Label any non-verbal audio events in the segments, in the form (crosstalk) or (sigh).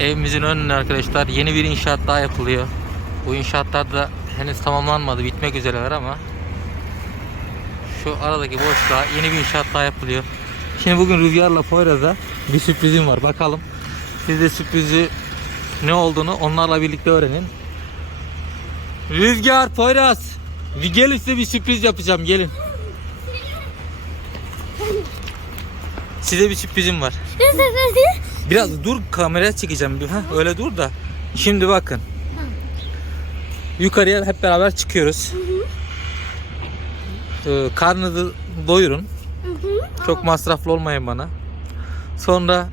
evimizin önüne arkadaşlar yeni bir inşaat daha yapılıyor. Bu inşaatlar da henüz tamamlanmadı. Bitmek üzereler ama şu aradaki boşluğa yeni bir inşaat daha yapılıyor. Şimdi bugün Rüzgar'la Poyraz'a bir sürprizim var. Bakalım siz de sürprizi ne olduğunu onlarla birlikte öğrenin. Rüzgar, Poyraz. Bir gelin size bir sürpriz yapacağım. Gelin. Size bir sürprizim var. Biraz dur kameraya çekeceğim. Bir, heh, öyle dur da. Şimdi bakın. Yukarıya hep beraber çıkıyoruz. Ee, karnınızı doyurun. Çok masraflı olmayın bana. Sonra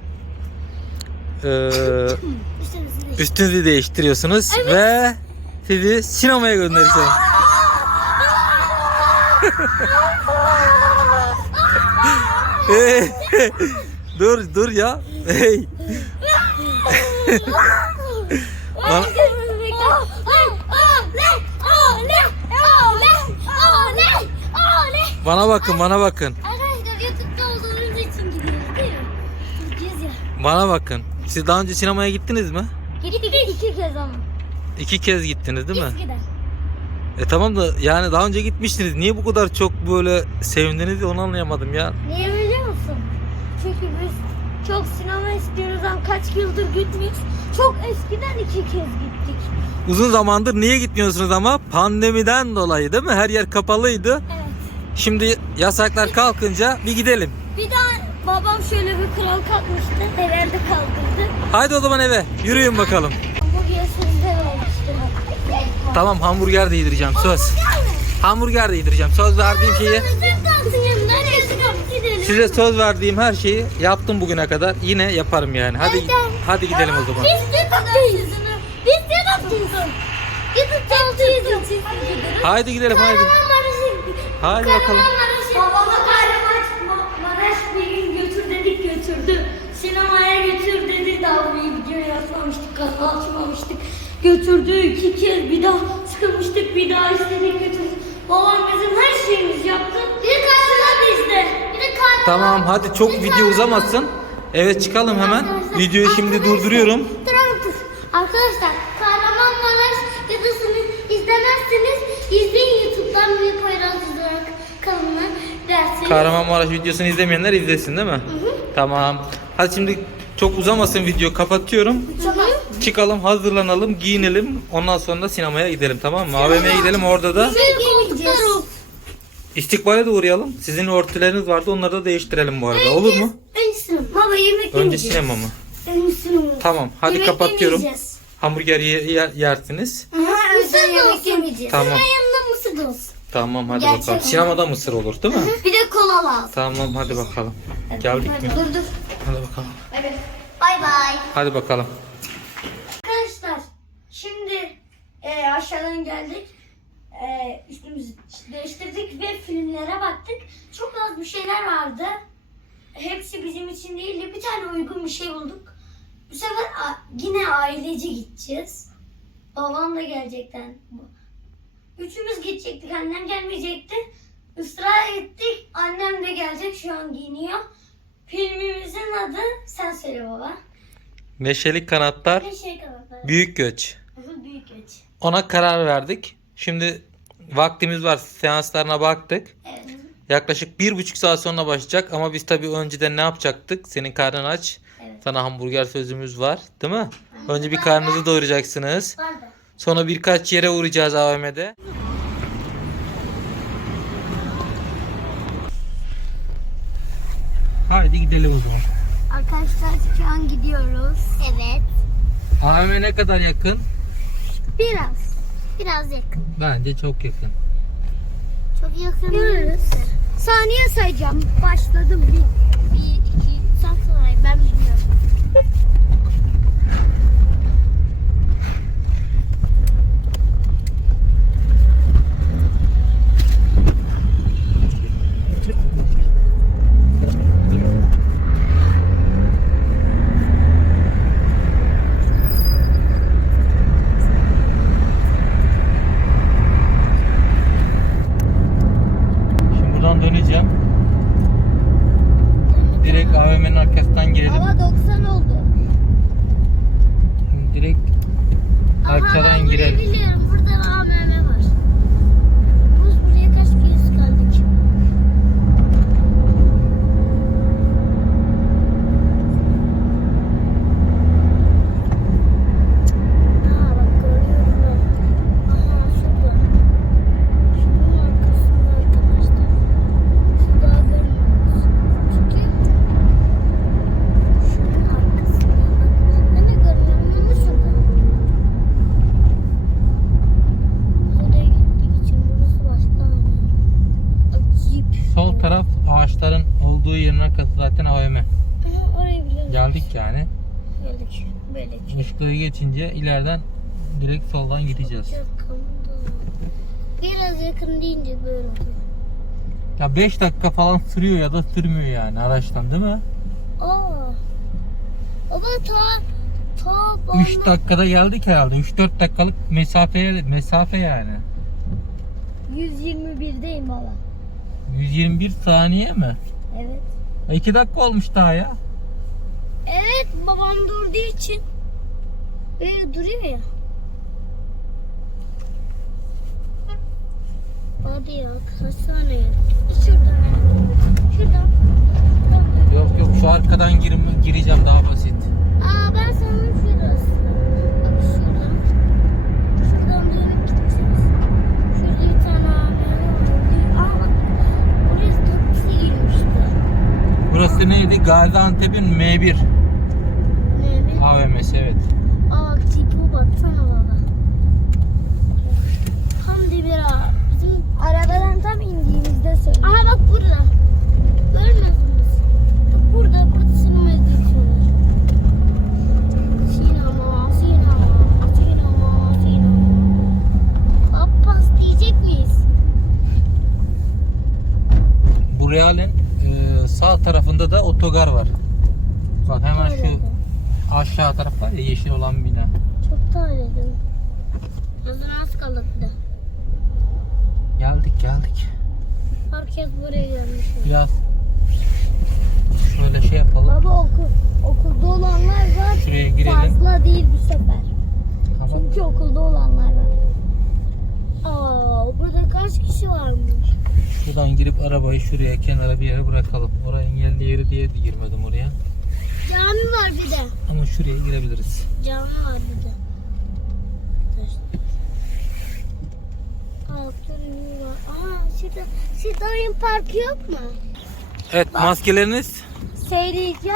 (clears throat) ee, üstünüzü değiştiriyorsunuz ve sizi sinemaya göndereceğim. Hey, (laughs) (laughs) dur dur ya. Hey. Bana- Bana bakın, bana bakın. Arkadaşlar YouTube'da olduğunuz için gidiyoruz değil mi? Gideceğiz ya. Bana bakın. Siz daha önce sinemaya gittiniz mi? Gittik iki kez ama. İki kez gittiniz değil mi? Eskiden. E tamam da yani daha önce gitmiştiniz. Niye bu kadar çok böyle sevindiniz onu anlayamadım ya. Niye biliyor musun? Çünkü biz çok sinema istiyoruz ama kaç yıldır gitmiyoruz. Çok eskiden iki kez gittik. Uzun zamandır niye gitmiyorsunuz ama pandemiden dolayı değil mi? Her yer kapalıydı. Evet. Şimdi yasaklar kalkınca bir gidelim. Bir daha babam şöyle bir kural kalkmıştı. Evde kaldırdı. Haydi o zaman eve. Yürüyün bakalım. Hamburger sizden olmuştu. Tamam hamburger de yedireceğim söz. Hamburger de yedireceğim. Söz verdiğim şeyi size söz verdiğim her şeyi yaptım bugüne kadar. Yine yaparım yani. Hadi hadi gidelim o zaman. Biz de tatlıyız. Biz de tatlıyız. Gidip tatlıyız. Haydi gidelim haydi. Haydi bakalım. Babama Kahramanmaraş bir gün götür dedik götürdü. Sinemaya götür dedi daha bir video yapmamıştık, kanal açmamıştık. Götürdü iki kez bir daha sıkılmıştık bir daha istedik götürdü. Babam bizim her şeyimiz yaptı. Bir de kahraman bizde. Bir de kahraman. Tamam hadi çok video uzamasın. Evet çıkalım hemen. Videoyu şimdi durduruyorum. Duralım dur. Arkadaşlar Kahramanmaraş yazısını izlemezseniz izleyin YouTube'dan Büyük Poyraz olarak kanalına dersiniz. Kahramanmaraş videosunu izlemeyenler izlesin değil mi? Tamam. Hadi şimdi çok uzamasın video kapatıyorum. Tamam. Çıkalım hazırlanalım giyinelim. Ondan sonra da sinemaya gidelim tamam mı? AVM'ye gidelim orada da istikbale de uğrayalım. Sizin örtüleriniz vardı onları da değiştirelim bu arada olur mu? Önce sinema. Baba yemek Önce yemeyeceğiz. sinema mı? Önce sinema. Tamam hadi Yemek kapatıyorum. yemeyeceğiz. Hamburger ye- yer- yersiniz. Aha, mısır yemek yemeyeceğiz. Tamam. Sıra yanında mısır da olsun. Tamam hadi Gerçek bakalım. mi? Sinemada mısır olur değil mi? Bir de kola lazım. Tamam hadi bakalım. Geldik mi? Dur dur. Hadi bakalım. Evet. Bay bay. Hadi bakalım. Arkadaşlar şimdi e, aşağıdan geldik. E, üstümüzü değiştirdik ve filmlere baktık. Çok az bir şeyler vardı. Hepsi bizim için değildi. Bir tane uygun bir şey bulduk. Bu sefer yine ailece gideceğiz. Babam da gelecekten. Üçümüz gidecektik. Annem gelmeyecekti. Israr ettik. Annem de gelecek. Şu an giyiniyor. Filmimizin adı sen söyle baba. Neşeli kanatlar, şey kadar. büyük göç. Büyük geç. Ona karar verdik. Şimdi vaktimiz var. Seanslarına baktık. Evet. Yaklaşık bir buçuk saat sonra başlayacak ama biz tabii önceden ne yapacaktık? Senin karnın aç. Evet. Sana hamburger sözümüz var. Değil mi? Önce bir karnınızı doyuracaksınız. Var da. Sonra birkaç yere uğrayacağız AVM'de. Haydi gidelim o zaman. Arkadaşlar şu an gidiyoruz. Evet. AVM ne kadar yakın? Biraz. Biraz yakın. Bence çok yakın. Çok yakın. Yürürüz. Saniye sayacağım. Başladım. Bir, bir iki, sen say. Ben bilmiyorum. Arkadan girelim. Burada AVM geldik yani. Geldik. Böyle Işıkları geçince ileriden direkt soldan gideceğiz. yakında. Biraz yakın deyince böyle oluyor. Ya 5 dakika falan sürüyor ya da sürmüyor yani araçtan değil mi? Aa. Baba ta ta 3 dakikada geldik herhalde. 3-4 dakikalık mesafeye mesafe yani. 121'deyim baba. 121 saniye mi? Evet. 2 dakika olmuş daha ya. Evet babam durduğu için böyle duruyor ya. Hadi ya kaç saniye? Şuradan. Şuradan. Yok yok şu arkadan girme, gireceğim daha basit. Aa ben sana şurası. Bak şuradan. Şuradan dönüp gideceğiz. Şurada bir tane abi var. Aa bak. Orası taksi girmişti. Burası neydi? Gaziantep'in M1 Ne bir? AVM'si evet. Aa tipi baksana baba. Tam dibir ha. Bizim arabadan tam indiğimizde söyle. Aha bak burada. Görmüyor musunuz? Bak burada, burada sinema geçiyorlar. Sinema, sinema, sinema, sinema. Abpas diyecek miyiz? Bu Real'in e, sağ tarafında da otogar var. Bak hemen şu. Aşağı taraf var ya yeşil olan bina. Çok da öyledim. Yazın az kaldık da. Geldik geldik. Herkes buraya gelmiş. Biraz şöyle şey yapalım. Baba okul, okulda olanlar var. Şuraya girelim. Fazla değil bu sefer. Tamam. Çünkü okulda olanlar var. Aa, burada kaç kişi varmış? Şuradan girip arabayı şuraya kenara bir yere bırakalım. Oraya engelli yeri diye de girmedim oraya. Cami var bir de. Ama şuraya girebiliriz. Cami var bir de. Altın var. Aa, şurada, oyun parkı yok mu? Evet maskeleriniz. Seyredecek.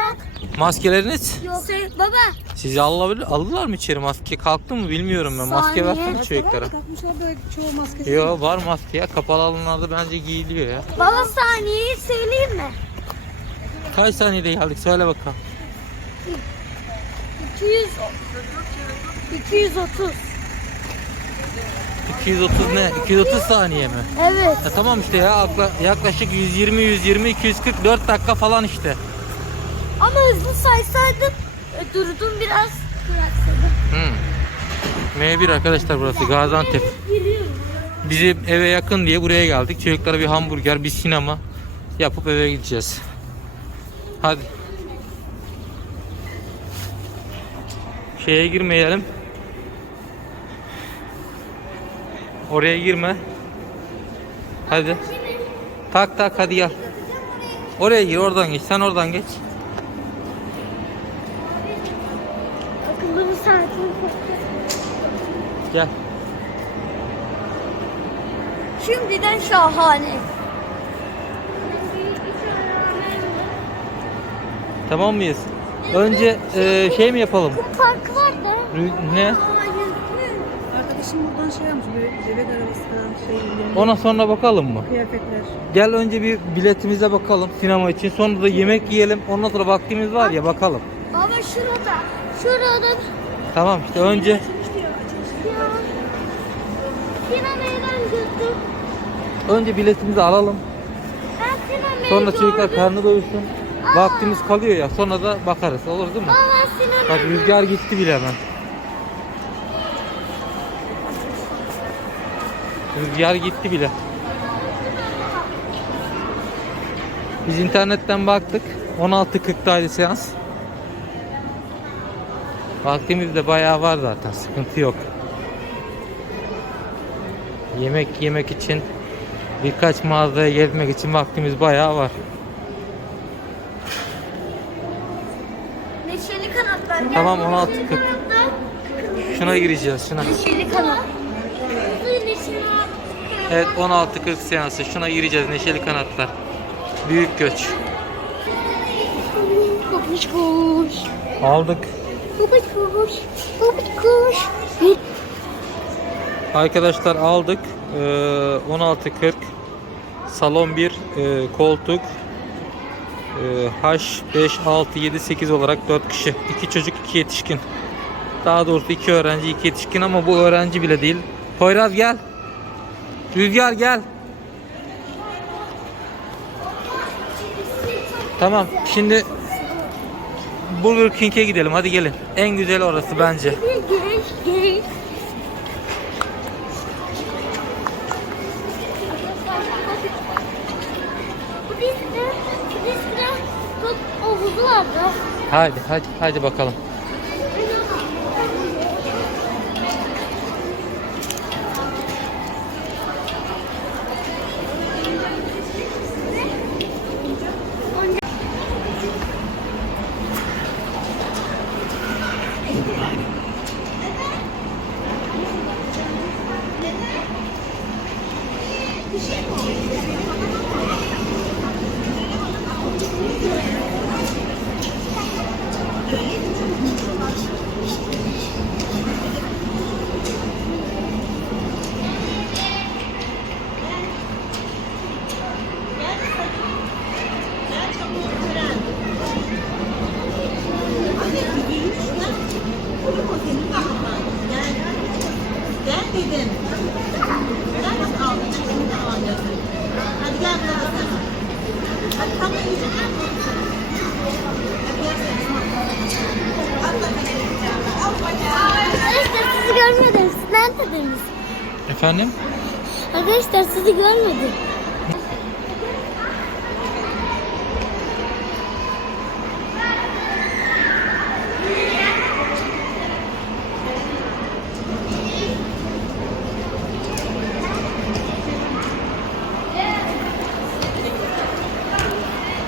Maskeleriniz. Yok. Şey, baba. Sizi alabilir, aldılar mı içeri maske? Kalktı mı bilmiyorum ben. Maske Saniye. versene çocuklara. Takmışlar böyle çoğu maskesi. Yo var maske ya. Kapalı alanlarda bence giyiliyor ya. Baba saniyeyi söyleyeyim mi? Kaç saniyede geldik söyle bakalım. 200 230. 230 ne? 230 saniye mi? Evet. Ya tamam işte ya akla- yaklaşık 120 120 244 dakika falan işte. Ama hızlı saysaydım e, durdum biraz. Bıraksaydım. Hmm. M1 arkadaşlar burası Gaziantep. Giriyorum. Bizim eve yakın diye buraya geldik. Çocuklara bir hamburger, bir sinema yapıp eve gideceğiz. Hadi. Şeye girmeyelim. Oraya girme. Hadi. Tak tak hadi gel. Oraya gir oradan geç. Sen oradan geç. Saatim Gel. Şimdiden şahane. Tamam mıyız? Önce e, şey mi yapalım? Kum parkı var da. Rü- Ne? Arkadaşım buradan şey yapmış böyle bebek arabası falan şey Ona sonra bakalım mı? kıyafetler. Gel önce bir biletimize bakalım sinema için. Sonra da yemek yiyelim. Ondan sonra vaktimiz var ya bakalım. Baba şurada. Şurada. Tamam işte önce Ya. Sinemaya ben gördüm. önce biletimizi alalım. Ben Sonra çocuklar gördüm. karnı doyursun. Vaktimiz kalıyor ya. Sonra da bakarız. Olur değil mi? Baba Bak rüzgar gitti bile hemen. Rüzgar gitti bile. Biz internetten baktık. 16.40'daydı seans. Vaktimiz de bayağı var zaten. Sıkıntı yok. Yemek yemek için birkaç mağazaya gezmek için vaktimiz bayağı var. Neşeli kanatlar. Tamam, Gel, 16 neşeli kırk. kanatlar. Şuna gireceğiz şuna. Neşeli kanat. Neşeli Evet 16.40 seansı. Şuna gireceğiz Neşeli Kanatlar. Büyük göç. Kokuş koş. Aldık. Kokuş koş. Kokuş koş. Arkadaşlar aldık. Ee, 16.40 salon 1 e, koltuk H, 5, 6, 7, 8 olarak 4 kişi. 2 çocuk, 2 yetişkin. Daha doğrusu 2 öğrenci, 2 yetişkin ama bu öğrenci bile değil. Poyraz gel. Rüzgar gel. Tamam şimdi Burger King'e gidelim hadi gelin. En güzel orası bence. Hadi hadi hadi bakalım. Gel dedim. Gel nasıl aldın? Şimdi de alacaksın. Hadi gel biraz sana. Hadi tamam gidin. Hadi gel sen. Al bakalım. Arkadaşlar sizi görmedim. Siz neredediniz? Efendim? Arkadaşlar sizi görmedim.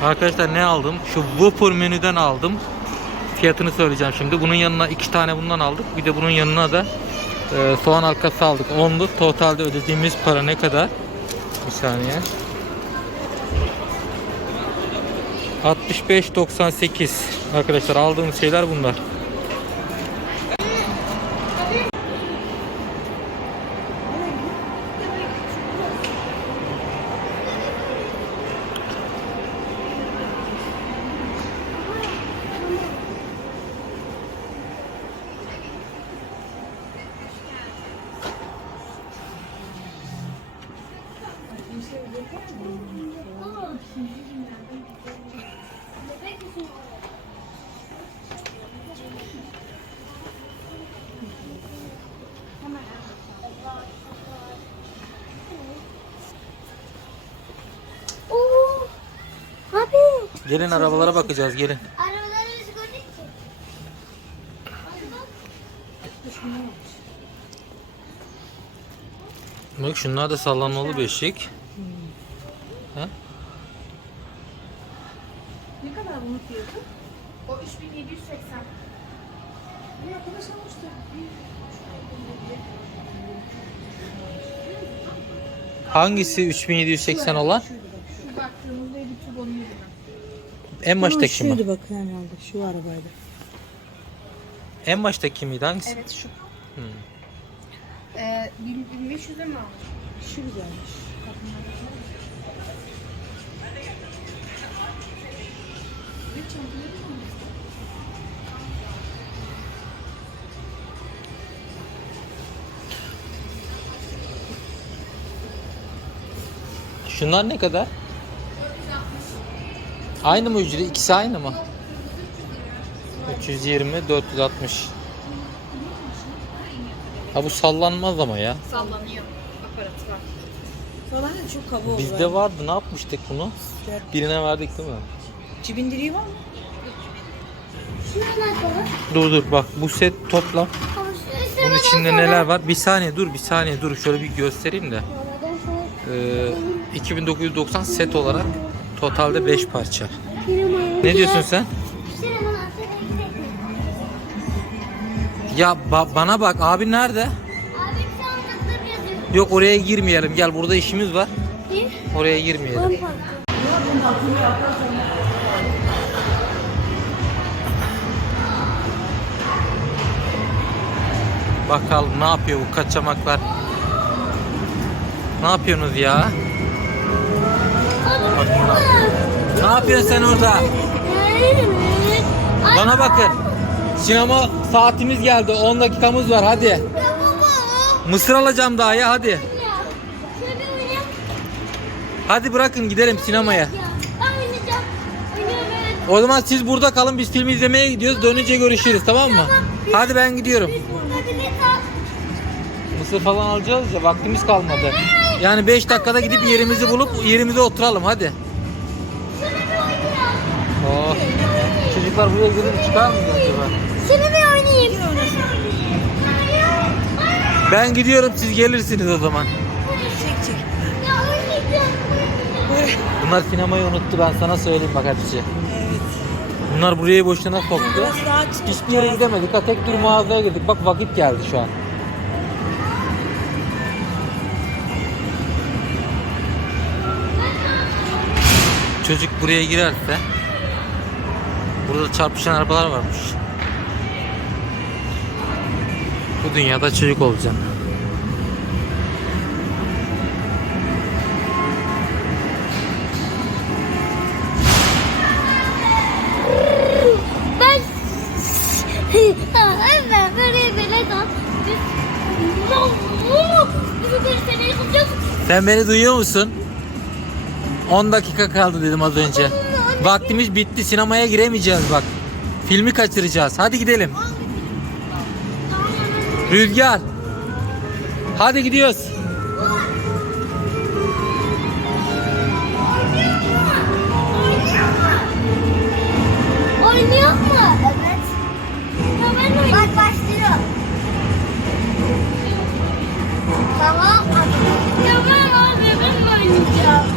Arkadaşlar ne aldım? Şu Whopper menüden aldım. Fiyatını söyleyeceğim şimdi. Bunun yanına iki tane bundan aldık. Bir de bunun yanına da e, soğan halkası aldık. Onlu. Totalde ödediğimiz para ne kadar? Bir saniye. 65.98 Arkadaşlar aldığımız şeyler bunlar. Gelin arabalara bakacağız gelin. Arabalarımızı gördük ki. Bak şunlar da sallanmalı beşik. Ha? Ne kadar bunun fiyatı? O 3780. Bir arkadaş almıştı. Hangisi 3780 olan? En baştaki mi? Şuydu bak herhalde. Şu arabaydı. En baştaki miydi hangisi? Evet şu. Hmm. Ee, 1500'e mi almış? Şu güzelmiş. Şunlar ne kadar? Aynı mı ücret? İkisi aynı mı? 320, 460. Ha bu sallanmaz ama ya. Sallanıyor. Aparatı var. Falan da çok kaba oldu. Bizde vardı ne yapmıştık bunu? Birine verdik değil mi? Cibindiriği var mı? Dur dur bak bu set toplam. Bunun içinde neler var? Bir saniye dur bir saniye dur şöyle bir göstereyim de. Ee, 2990 set olarak totalde 5 parça. Ne diyorsun sen? Ya ba- bana bak abi nerede? Abi. Yok oraya girmeyelim. Gel burada işimiz var. Oraya girmeyelim. Bakalım ne yapıyor bu kaçamaklar. Ne yapıyorsunuz ya? Abi, Ne yapıyorsun sen orada? Bana bakın. Sinema saatimiz geldi. 10 dakikamız var hadi. Mısır alacağım daha ya hadi. Hadi bırakın gidelim sinemaya. O zaman siz burada kalın biz film izlemeye gidiyoruz. Dönünce görüşürüz tamam mı? Hadi ben gidiyorum. Mısır falan alacağız ya vaktimiz kalmadı. Yani 5 dakikada gidip yerimizi bulup yerimize oturalım hadi. Oh. Çocuklar buraya gelip çıkar mı acaba? Şöyle bir oynayayım. Ben gidiyorum siz gelirsiniz o zaman. Çek çek. Bunlar sinemayı unuttu ben sana söyleyeyim bak Hatice. Evet. Bunlar burayı boşuna soktu. Hiçbir yere gidemedik. Ha tek bir mağazaya girdik. Bak vakit geldi şu an. Çocuk buraya girerse burada çarpışan arabalar varmış. Bu dünyada çocuk olacaksın. Ben Evet böyle yıkacağız. Sen beni duyuyor musun? 10 dakika kaldı dedim az önce. Vaktimiz bitti. Sinemaya giremeyeceğiz bak. Filmi kaçıracağız. Hadi gidelim. Rüzgar. Hadi gidiyoruz. Oynuyor mu? Evet. Bak başlıyor. Tamam. Tamam abi ben oynayacağım.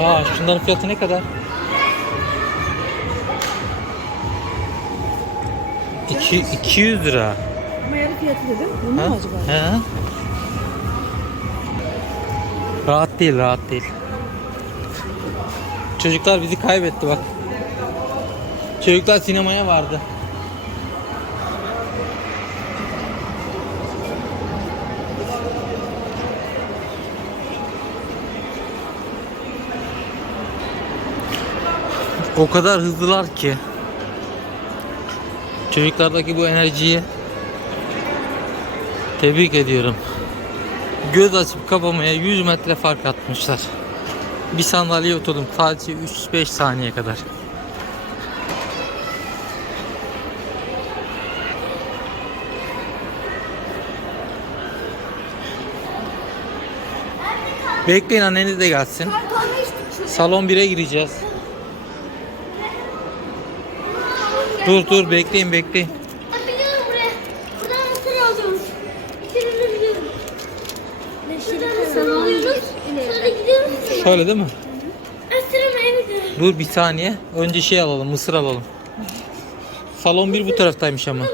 Aa, şunların fiyatı ne kadar? İki, 200 lira. Ama yarı fiyatı dedim. Bunun mu acaba? He. Rahat değil, rahat değil. Çocuklar bizi kaybetti bak. Çocuklar sinemaya vardı. O kadar hızlılar ki. Çocuklardaki bu enerjiyi Tebrik ediyorum. Göz açıp kapamaya 100 metre fark atmışlar. Bir sandalyeye oturdum sadece 3-5 saniye kadar. Bekleyin anneniz de gelsin. Salon 1'e gireceğiz. Dur dur bekleyin bekleyin. Ben biliyorum buraya. Buradan mısır alıyoruz. İçerini biliyorum. Buradan mısır alıyoruz. Sonra gidiyoruz. Şöyle değil mi? Dur bir saniye. Önce şey alalım, mısır alalım. Salon bir bu taraftaymış ama.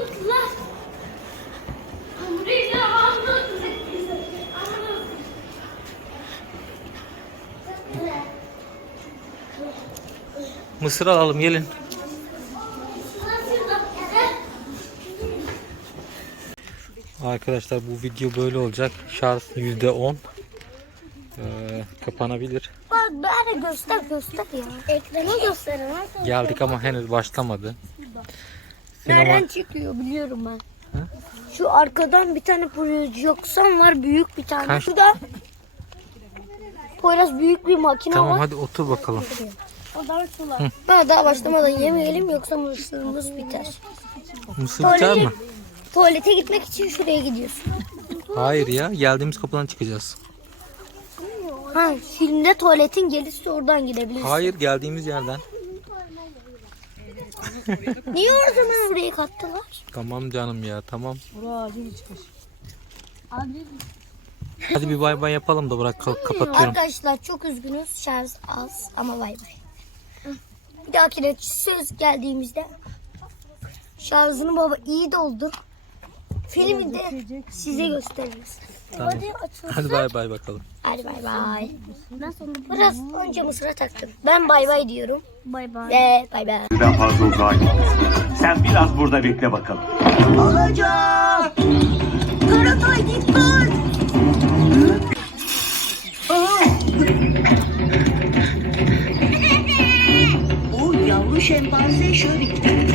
Mısır alalım gelin. Arkadaşlar bu video böyle olacak. Şarj %10. Ee, kapanabilir. Bak bari göster göster ya. Ekrana gösterin. Geldik ama henüz başlamadı. Sinema Nereden çıkıyor biliyorum ben. Şu arkadan bir tane projeksiyon var büyük bir tane. Kaç? Şurada Poyraz büyük bir makine Tamam var. hadi otur bakalım. Ha, daha başlamadan yemeyelim yoksa mısırımız biter. Mısır biter mi? Tuvalete gitmek için şuraya gidiyorsun. Hayır ya. Geldiğimiz kapıdan çıkacağız. Ha, filmde tuvaletin gelirse oradan gidebilirsin. Hayır geldiğimiz yerden. (laughs) Niye o zaman orayı kattılar? Tamam canım ya tamam. Hadi bir bay bay yapalım da bırak kapatıyorum. Arkadaşlar çok üzgünüz. Şarj az ama bay bay. Bir dahakine söz geldiğimizde şarjını baba iyi doldur. Filmi de size gösteririz. Tamam. Hadi açılsın. Hadi bay bay bakalım. Hadi bay bay. Biraz önce mısıra taktım. Ben bay bay diyorum. Bay bay. Ve bay bay. Birden fazla uzağa git. Sen biraz burada bekle bakalım. Karatay dikkat. O yavru şempanze şöyle Karatay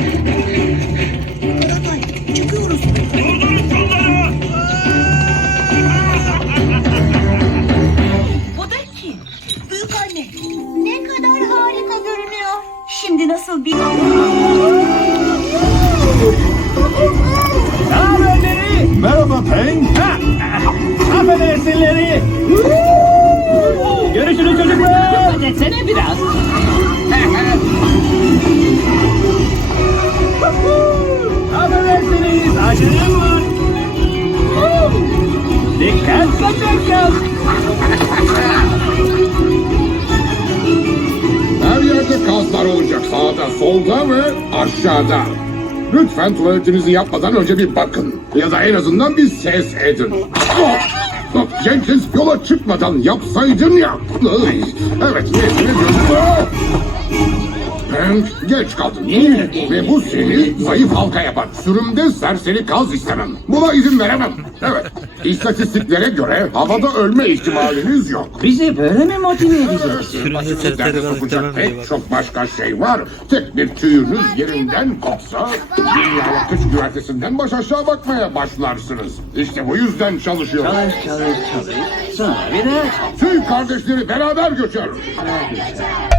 Şimdi nasıl bir... Merhaba Peng. Affedersinleri. Görüşürüz çocuklar. Etsene biraz. Affedersiniz. Acelem var. Dikkat dikkat. Kazlar olacak sağda, solda ve aşağıda. Lütfen tuvaletinizi yapmadan önce bir bakın. Ya da en azından bir ses edin. Oh! Jenkins yola çıkmadan yapsaydın ya. Ay, Evet, neyse. Hank geç kaldın. Ve bu seni zayıf halka yapar. Sürümde serseri kaz istemem. Buna izin veremem. Evet. İstatistiklere göre havada ölme ihtimaliniz yok. Bizi böyle mi motive serseri kaz sokacak pek çok başka şey var. Tek bir tüyünüz yerinden kopsa dünyaya kış güvertesinden baş aşağı bakmaya başlarsınız. İşte bu yüzden çalışıyoruz. Çalış çalış çalış. Sonra bir de Tüy kardeşleri beraber göçer. Güzel.